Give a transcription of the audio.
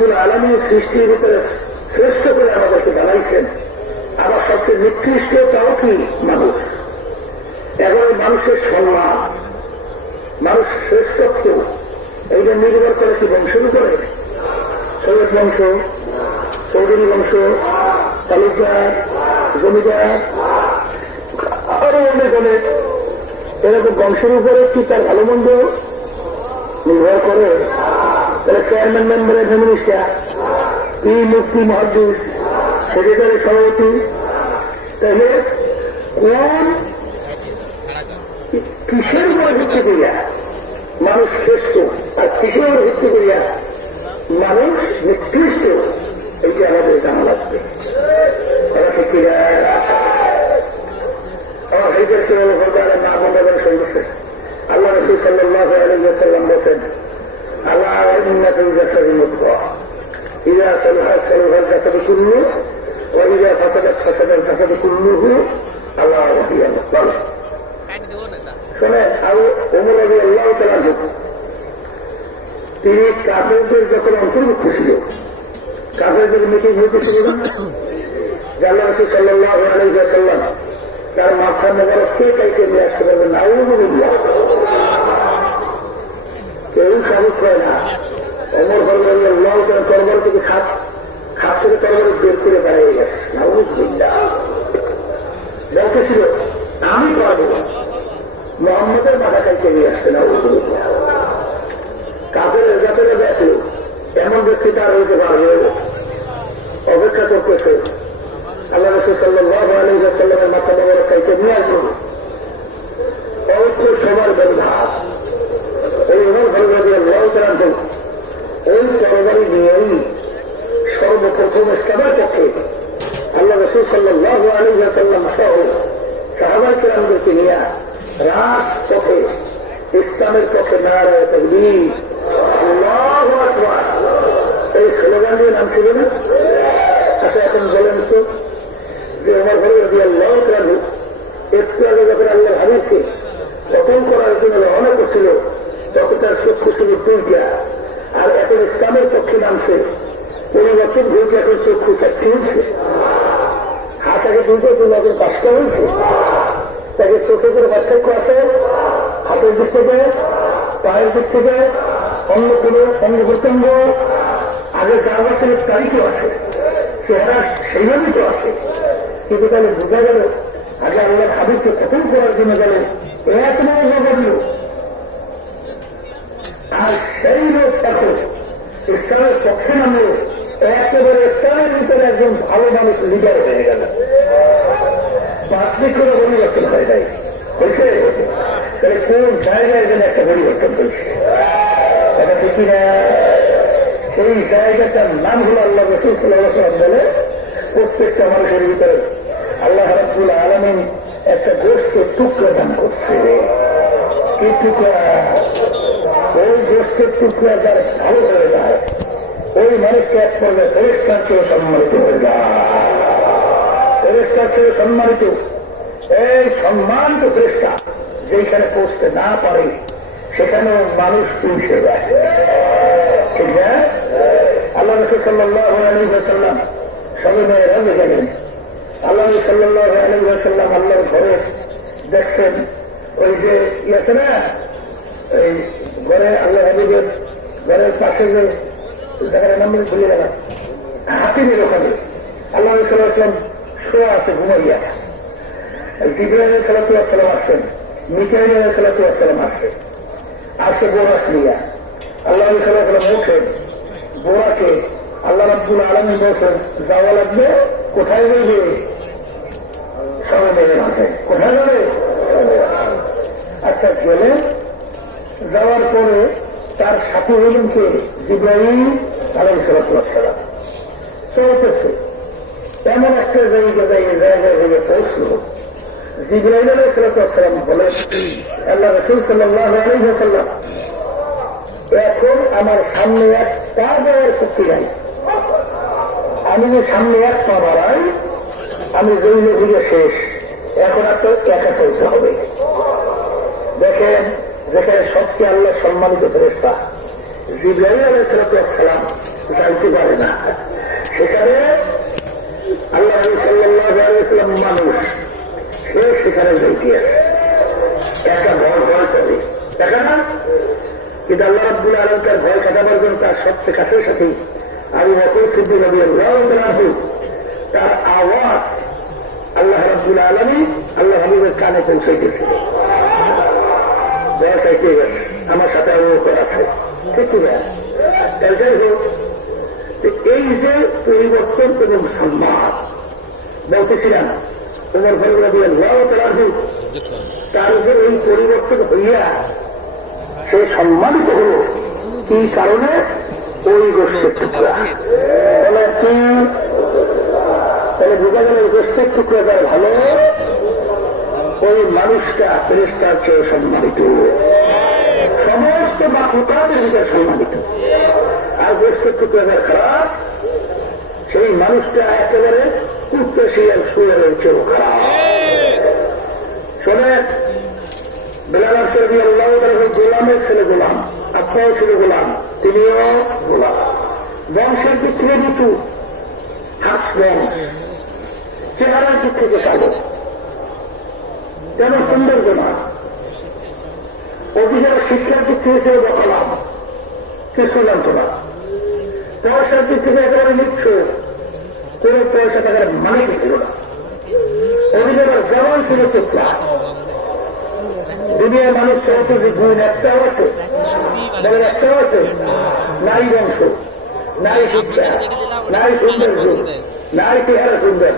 রব্বুল আলামিন সৃষ্টির ভিতরে শ্রেষ্ঠ করে আমাদেরকে বানাইছেন, আবার সবচেয়ে নিকৃষ্ট তাও কি মানুষ। এখন মানুষের সম্মান, মানুষ শ্রেষ্ঠত্ব এইটা নির্ভর করে কি বংশের উপরে? সৈয়দ বংশ, চৌধুরী বংশ, তালুকদার, জমিদার, আরো অনেক অনেক এরকম বংশের উপরে কি তার ভালো মন্দ নির্ভর করে? তাহলে চেয়ারম্যান মেম্বারের ফ্যামিলিস্টা, মুফতি, মহাদ্দিস, সেক্রেটারি, সভাপতি, তাহলে কোন কিসের উপরে ভিত্তি করিয়া মানুষ শ্রেষ্ঠ আর কিসের উপরে ভিত্তি করিয়া মানুষ নিকৃষ্ট, এইটা আমাদের জানা লাগবে। আমার হিজরত মা বোনদের সঙ্গে আল্লাহ রাসূল সাল্লাল্লাহু আলাইহি ওয়াসাল্লাম বলেন, আল্লাহ ইন্না ফিল জাসাদি মুদগাহ ইযা সালাহা সালাহা আল জাসাদু কুল্লুহু ওয়া ইযা ফাসাদাত ফাসাদা আল জাসাদু কুল্লুহু। আল্লাহ বলেন, শোনেন, আবু ওমর রাদিয়াল্লাহু তাআলা তিনি কাফেরদের যখন অন্তর্ভুক্ত ছিল, কাফেরদের মিটিং হইতেছিল না, আল্লাহ রাসূল সাল্লাল্লাহু আলাইহি ওয়াসাল্লাম তার মাথা মোবারককে কাইতে নিয়ে আসতে পারবেন না। আউযুবিল্লাহ, কেউ সাহস করে না। ওমর রাদিয়াল্লাহু তাআলা তরবারি থেকে খাপ থেকে তরবারি বের করে বেরিয়ে গেছে। আউযুবিল্লাহ, বলতেছিল আমি পারবো, মুহাম্মদের মাথা কাইতে নিয়ে আসতেন। আউযুবিল্লাহ, কাফের জাতের দেখলো এমন ব্যক্তি তার হইতে পারবে, অপেক্ষা করতেছে আল্লাহ রাসূল সাল্লাল্লাহু আলাইহি ওয়াসাল্লামের মাথা মোবারক কাইতে নিয়ে আসবো। পবিত্র সবার ব্যবধান এই ওমর রাদিয়াল্লাহু তাআলা ওই তরবারি নিয়েই সর্বপ্রথম ইসলামের পক্ষে আল্লাহ রাসূল সাল্লাল্লাহু আলাইহি ওয়াসাল্লাম সহ সাহাবায়ে কেরামদেরকে নিয়ে রাত পথে ইসলামের পক্ষে নারায়ে তাকবীর, আল্লাহু আকবার, এই স্লোগান দিয়ে নাম ছিল না। আচ্ছা, এখন বলেন তো যে ওমর রাদিয়াল্লাহু তাআলা একটু আগে যখন আল্লাহর হাবিবকে কতল করার জন্য রওনা করছিল তখন তার চক্ষু ছিল দুইটা, আর এখন ইসলামের পক্ষে নামছে, পরিবর্তন হয়েছে, এখন চক্ষু চারটি হয়েছে, হাত আগে দুইটা জন্য এখন পাঁচটা হয়েছে। তাকে চোখে করে পার্থক্য আছে, হাতের দিক থেকে, পায়ের দিক থেকে, অন্য কোনো অঙ্গ প্রত্যঙ্গ আগে যার বছরের তারিখও আছে, চেহারা সেইভাবেই তো আছে। কিন্তু তাহলে বোঝা গেল আগে আল্লাহ হাবিবকে কতল করার জন্য গেলে এক নয় বদল, আর সেই লোক এখন ইসলামের পক্ষে নামে একেবারে ইসলামের ভিতরে একজন ভালো মানুষ লিডার হয়ে গেল। পাঁচটি করে পরিবর্তন হয় নাই, হয়েছে? তাহলে কোন জায়গায় যেন একটা পরিবর্তন হয়েছে, এটা দেখি না। সেই জায়গাটার নাম হল আল্লাহ রাসূল সাল্লাল্লাহু আলাইহি ওয়াসাল্লাম বলে প্রত্যেকটা মানুষের ভিতরে আল্লাহ রাব্বুল আলামিন একটা গোশতের টুকরা দান করছে। কি টুকরা? ওই গোশতের টুকরা যারা ভালো হয়ে যায় ওই মানুষকে এক পর্যায়ে ফেরেশতার চেয়ে সম্মানিত হয়ে যায়। ফেরেশতার চেয়ে সম্মানিত, এই সম্মানিত ফেরেশতা যেখানে পৌঁছতে না পারে সেখানেও মানুষ পৌঁছে যায়, ঠিক না? আল্লাহ রাসূল সাল্লাল্লাহু আলাইহি ওয়াসাল্লাম সবে মেয়েরাজে গেলেন। আল্লাহ সাল্লাল্লাহু আলাইহি ওয়াসাল্লাম আল্লাহর ঘরে দেখছেন ওই যে ইয়েছে না, এই ঘরে আল্লাহ হাবিবের ঘরের পাশে যে জায়গার নাম ভুলে গেলাম, হাতিমের ওখানে আল্লাহ সাল্লাল্লাহু আলাইহি ওয়াসাল্লাম শোয়া আছে ঘুমাইয়া। জিবরাইল আলাইহিস সালাতু ওয়াস সালাম আসছেন, মিকাঈল আলাইহিস সালাতু ওয়াস সালাম আসছেন, আসে বোরাক নিয়া। আল্লাহ সাল্লাল্লাহু আলাইহি ওয়াসাল্লাম উঠেন, বোরাকে আল্লাহ রাব্বুল আলামিন বলছেন যাওয়া লাগবে। কোথায় যাবে? সবে মাঝে। কোথায় যাবে? আচ্ছা, গেলে যাওয়ার পরে তার সাথে হলেন কে? জিবরাইল আলাইহিস সালাতু ওয়াস সালাম। চলতেছে এমন একটা জায়গায় পৌঁছল, জিবরাইল আলাইহিস সালাতু ওয়াস সালাম বলেন, আল্লাহ রাসূল সাল্লাল্লাহু আলাইহি ওয়াসাল্লাম এখন আমার সামনে এক পা দেওয়ার শক্তি নাই, আমি যে সামনে এক পা বাড়াই আমি জৈলে ঘুরে শেষ, এখন আর তো একা চলতে হবে। দেখেন, যেখানে সবচেয়ে আল্লাহ সম্মানিত ফেরেশতা জিবরাইল আলাইহিস সালাম যাইতে একজন তার সবচেয়ে কাছের সাথে আবু বকর সিদ্দিক রাদিয়াল্লাহু আনহু তার আওয়াজ আল্লাহ রাব্বুল আলামিন আল্লাহ হাবিবের কানে পৌঁছাইতেছিল। আমার সাথে আবু বকর আছে, ঠিক না? যাই হোক, এই যে পরিবর্তন এবং সম্মান বলতেছিলাম ওমর ফারুক রাদিয়াল্লাহু আনহু তার যে এই পরিবর্তন হইয়া সে সম্মানিত হল কি কারণে? ওই গোষ্ঠের টুকরা বলে কি তাহলে বোঝা গেল গোষ্ঠের টুকরা তার ভালো, ওই মানুষটা ফেরেশতার চেয়ে সম্মানিত, সমস্ত মাখলুকাতের ভিতরে সম্মানিত। আর গোষ্ঠের টুকরা যার খারাপ, সেই মানুষটা একেবারে কুত্তে শিয়াল শুয়ারের চেয়েও খারাপ। শোনেন, বেলাল রাদিয়াল্লাহু আনহু গোলামের ছেলে গোলাম, আপনাও ছিল গোলাম, তিনিও গোলাম। বংশের দিক থেকে নিচু, হাস বংশ, চেহারার দিক থেকে কালো, কেন সুন্দর গোলাম। অভিযোগ শিক্ষার দিক থেকে সে বসালাম, কিছু জানত না। পয়সার দিক থেকে একেবারে নিচ্ছ, কোন পয়সা টাকার মানে কি ছিল না। অভিযোগের যেমন ছিল চেষ্টা, দুনিয়ার মানুষ চলছে যে গুণ একটাও আছে, বলেন একটাও আছে, নাই বংশ, নাই শিক্ষা, নাই সৌন্দর্য, নাই চেহারা সুন্দর।